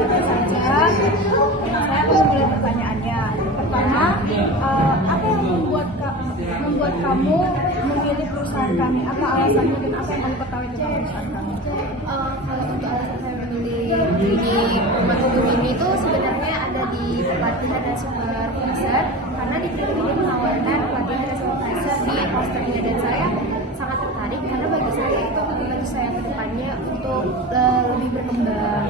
Tentu saja, saya akan mulai pertanyaannya. Pertama, apa yang membuat kamu memilih perusahaan kami? Apa alasannya dan apa yang kamu ketahui tentang perusahaan kami? Kalau untuk alasan saya memilih di rumah tubuh ini itu sebenarnya ada di pelatihan dan supervisor, karena di klinik ini menawarkan pelatihan dan supervisor di hostelnya, dan saya sangat tertarik karena bagi saya itu akan membantu saya ke depannya untuk lebih berkembang,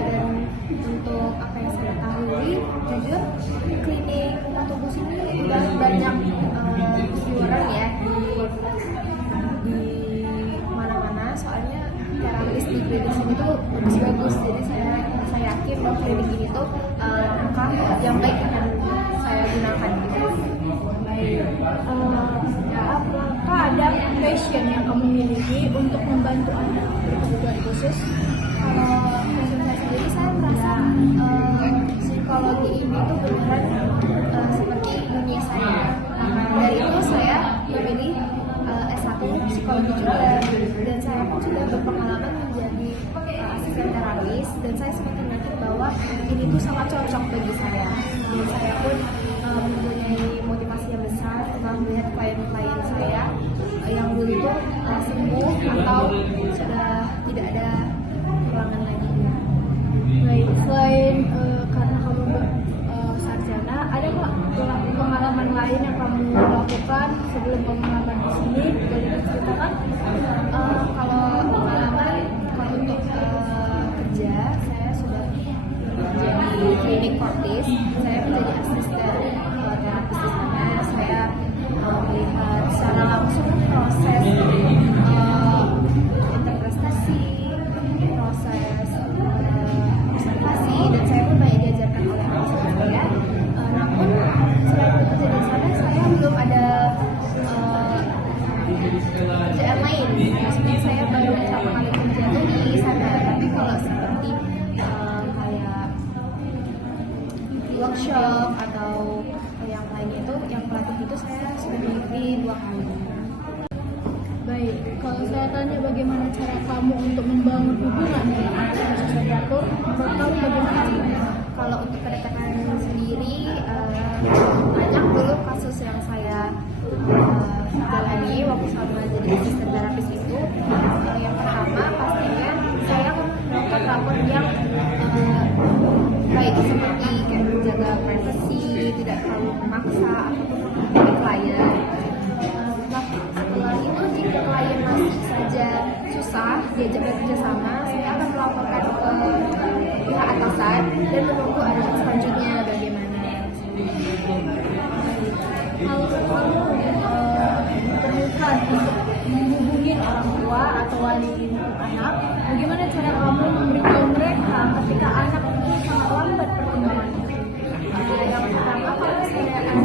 dan untuk apa yang saya ketahui, jujur klinik rumah tubuh sini banyak vieweran ya di mana-mana, soalnya terapis di klinik sini tuh bagus-bagus, jadi saya yakin bahwa klinik ini tuh langkah yang baik akan saya gunakan gitu. Apakah ada passion yang kamu miliki untuk membantu anak berkebutuhan khusus? Kalau passion saya sendiri, saya merasa psikologi ini tuh beneran seperti dunia saya. Dari itu saya memilih S1 psikologi juga, dan saya pun sudah berpengalaman menjadi asisten terapis, dan saya semakin yakin bahwa ini tuh sangat cocok bagi saya, dan saya pun mempunyai motivasi yang besar setelah melihat klien-klien saya yang dulu itu sembuh atau sudah tidak ada kekurangan lagi. Baik, selain karena kamu sarjana, ada nggak pengalaman lain yang kamu lakukan sebelum kamu melamar di sini? Boleh diceritakan? Kalau pengalaman, kalau untuk kerja, saya sudah bekerja di klinik Fortis. Saya menjadi asisten terapis di sana. Saya melihat secara langsung proses interpretasi, proses observasi, dan saya pun banyak diajarkan oleh asisten saya. Namun selain bekerja di sana, saya belum ada kerjaan lain. Maksudnya saya baru pertama kali kerja tuh di sana. Tapi kalau seperti kayak workshop atau yang lainnya itu, yang pelatih itu saya sudah mengikuti 2 kali. Baik, kalau saya tanya bagaimana cara kamu untuk membangun hubungan dengan sosial diatur, menurut kamu bagaimana caranya? Kalau untuk kedekatan sendiri, banyak dulu kasus yang saya jalani waktu sama jadi asisten terapis itu. Yang pertama pastinya saya melakukan rapor yang baik, seperti kayak menjaga privasi, tidak terlalu memaksa ataupun menghakimi klien. Setelah itu, jika klien masih saja susah diajak bekerja sama, saya akan melaporkan ke pihak atasan dan menunggu ada selanjutnya bagaimana. Kalau kamu diperlukan untuk menghubungi orang tua atau wali anak, bagaimana cara kamu memberitahu mereka ketika anak itu sangat lambat perkembangannya? Yang pertama, kalau misalnya anak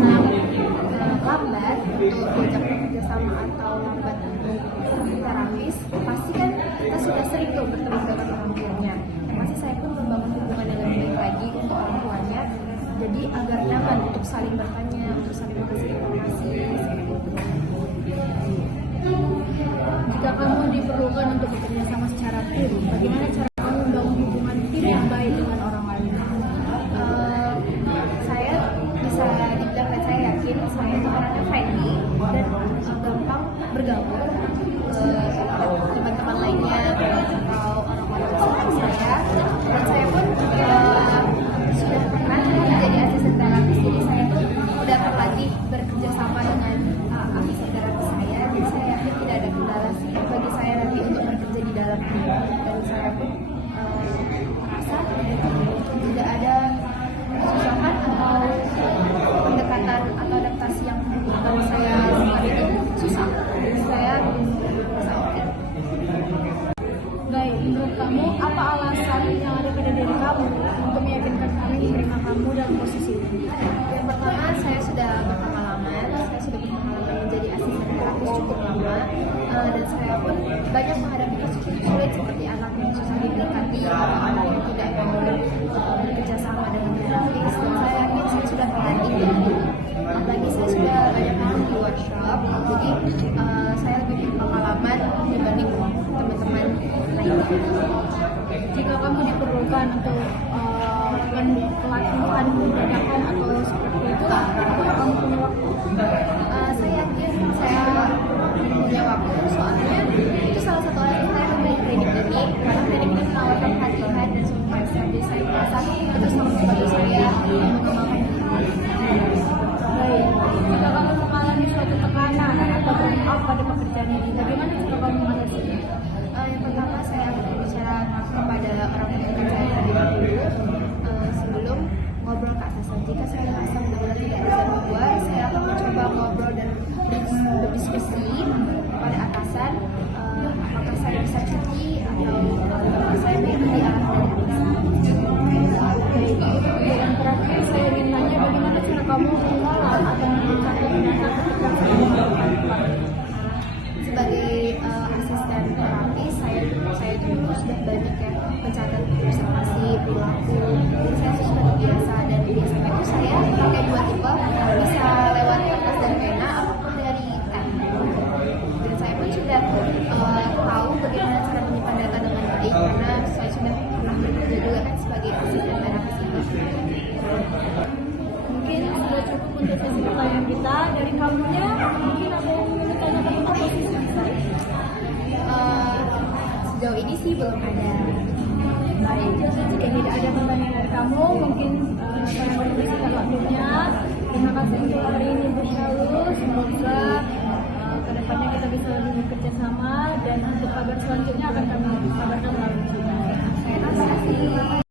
lambat untuk diajak bekerja sama atau lambat untuk terapis, pasti kan kita sudah sering tuh bertemu dengan orang tuanya. Yang pasti saya pun membangun hubungan yang lebih baik lagi untuk orang tuanya, jadi agar nyaman untuk saling bertanya, untuk saling mengasih informasi seperti itu. Jika kamu diperlukan untuk bekerja sama secara tim, bagaimana cara kamu membangun hubungan tim yang baik dengan orang lain? Saya bisa dibilang, dan saya yakin saya itu orangnya friendly dan gampang bergabung teman-teman lainnya atau orang-orang sekitar saya, dan saya pun sudah pernah menjadi asisten terapis, jadi saya tuh udah terlatih bekerja sama dengan asisten terapis saya, jadi saya yakin tidak ada kendala bagi saya nanti untuk bekerja di dalam tim, dan saya pun merasa tidak ada kesusahan atau pendekatan atau adaptasi yang membuat saya lakukan itu susah, jadi saya merasa oke. Baik, menurut kamu apa alasan yang ada pada diri kamu untuk meyakinkan kami menerima kamu dalam posisi ini? Yang pertama, saya sudah berpengalaman menjadi asisten terapis cukup lama, dan saya pun banyak menghadapi kasus sulit seperti anak yang susah didekati atau anak yang tidak mau bekerja sama dengan terapis, dan saya yakin saya sudah terlatih dengan ini. Apalagi saya sudah banyak mengikuti workshop, jadi saya lebih berpengalaman dibanding teman-teman lainnya. Jika kamu diperlukan pelatihan untuk pelatihan dadakan atau seperti itu, apakah kamu punya waktu? Saya yakin saya punya waktu, soalnya itu salah satu alasan saya memilih training ini, karena training ini menawarkan pelatihan dan supervisor. Jadi saya merasa itu sangat membantu saya mengembangkan diri. Baik, jika kamu mengalami suatu tekanan atau burnout pada pekerjaan ini, bagaimana cara kamu mengatasinya? Yang pertama saya akan berbicara kepada orang terdekat saya terlebih dahulu sebelum ngobrol ke atasan. Jika saya merasa benar-benar tidak bisa keluar, saya akan mencoba ngobrol dan berdiskusi kepada atasan apakah saya bisa cuti atau apakah saya mengikuti arahan dari atasan. Dan terakhir saya ingin tanya, bagaimana cara kamu mengolah atau mencatat data ketika sedang melakukan pelatihan? Sebagai asisten terapis, saya itu dulu sudah banyak ya mencatat observasi perilaku. Jadi saya sudah terbiasa, dan biasanya itu saya pakai dua tipe, bisa lewat kertas dan pena ataupun dari tab. Dan saya pun sudah tahu bagaimana cara menyimpan data dengan baik, karena saya sudah pernah bekerja juga kan sebagai asisten terapis itu. Mungkin sudah cukup untuk sesi pertanyaan kita. Dari kamunya, mungkin ada yang ingin ditanyakan untuk posisi saya? Sejauh ini sih belum ada. Baik, jika tidak ada pertanyaan dari kamu, mungkin saya menghabiskan waktunya. Terima kasih untuk hari ini Bu Syalu. Semoga kedepannya kita bisa lebih bekerja sama, dan untuk kabar selanjutnya akan